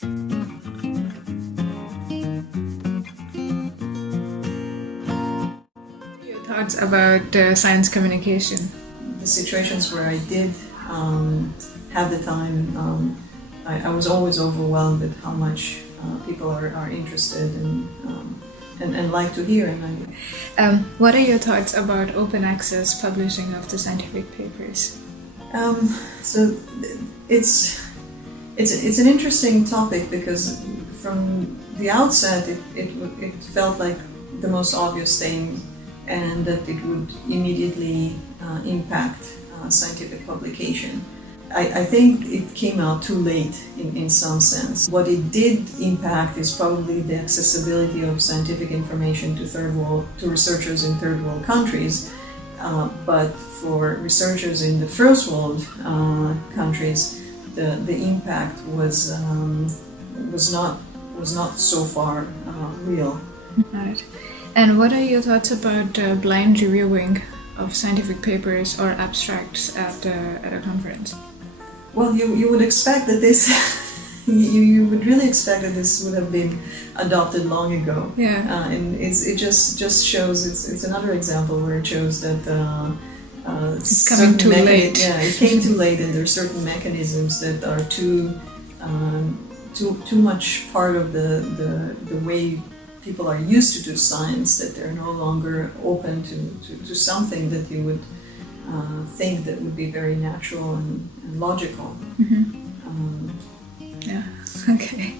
Your thoughts about science communication? The situations where I did have the time, I was always overwhelmed with how much people are interested and like to hear. What are your thoughts about open access publishing of the scientific papers? So it's an interesting topic because from the outset it felt like the most obvious thing, and that it would immediately impact scientific publication. I think it came out too late in some sense. What it did impact is probably the accessibility of scientific information to researchers in third world countries, but for researchers in the first world countries, the impact was not so far real. Right. And what are your thoughts about blind reviewing of scientific papers or abstracts at a conference? Well, you would expect that this, you would really expect that this would have been adopted long ago. Yeah. And it just shows, it's another example where it shows that it's coming too late. Yeah, it came too late, and there are certain mechanisms that are too much part of the way people are used to do science, that they're no longer open to something that you would think that would be very natural and logical. Mm-hmm. Yeah, okay.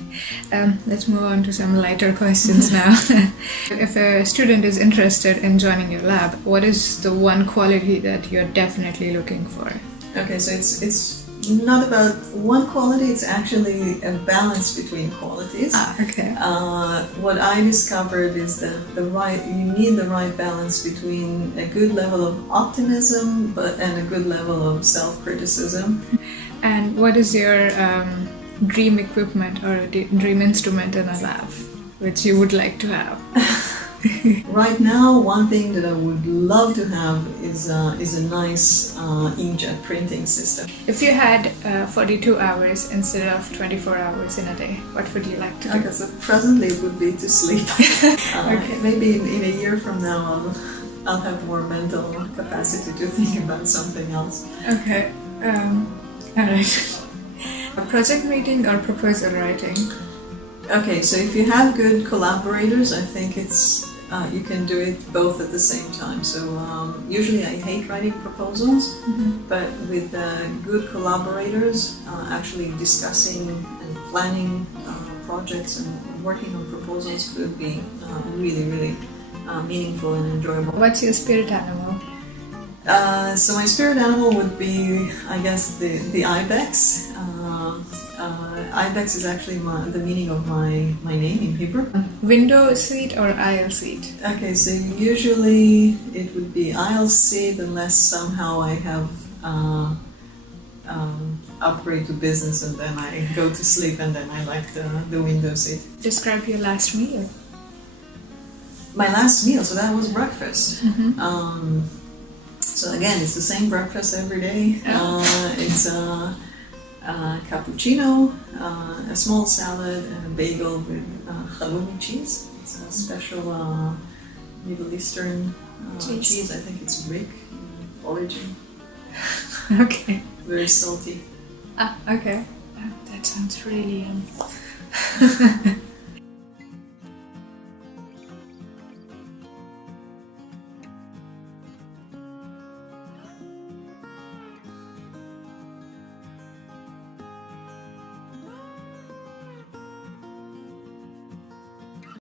Let's move on to some lighter questions now. If a student is interested in joining your lab, what is the one quality that you're definitely looking for? Okay, so it's not about one quality, it's actually a balance between qualities. Okay. What I discovered is that you need the right balance between a good level of optimism and a good level of self-criticism. And what is your dream equipment or dream instrument in a lab which you would like to have? Right now, one thing that I would love to have is a nice inkjet printing system. If you had 42 hours instead of 24 hours in a day, what would you like to do? Okay, so presently it would be to sleep. Okay. Maybe in a year from now I'll have more mental capacity to think about something else. Okay. All right. A project meeting or proposal writing? Okay, so if you have good collaborators, I think you can do it both at the same time. So usually I hate writing proposals, but with good collaborators, actually discussing and planning projects and working on proposals could be really, really meaningful and enjoyable. What's your spirit animal? So my spirit animal would be, I guess, the ibex. Ibex is actually the meaning of my name in Hebrew. Window seat or aisle seat? Okay, so usually it would be aisle seat unless somehow I have upgrade to business and then I go to sleep and then I like the window seat. Describe your last meal. My last meal, so that was breakfast. So again, it's the same breakfast every day. It's a cappuccino, a small salad, and a bagel with halloumi cheese. It's a special Middle Eastern cheese. I think it's Greek in origin. Okay. Very salty. Okay. That sounds really yum.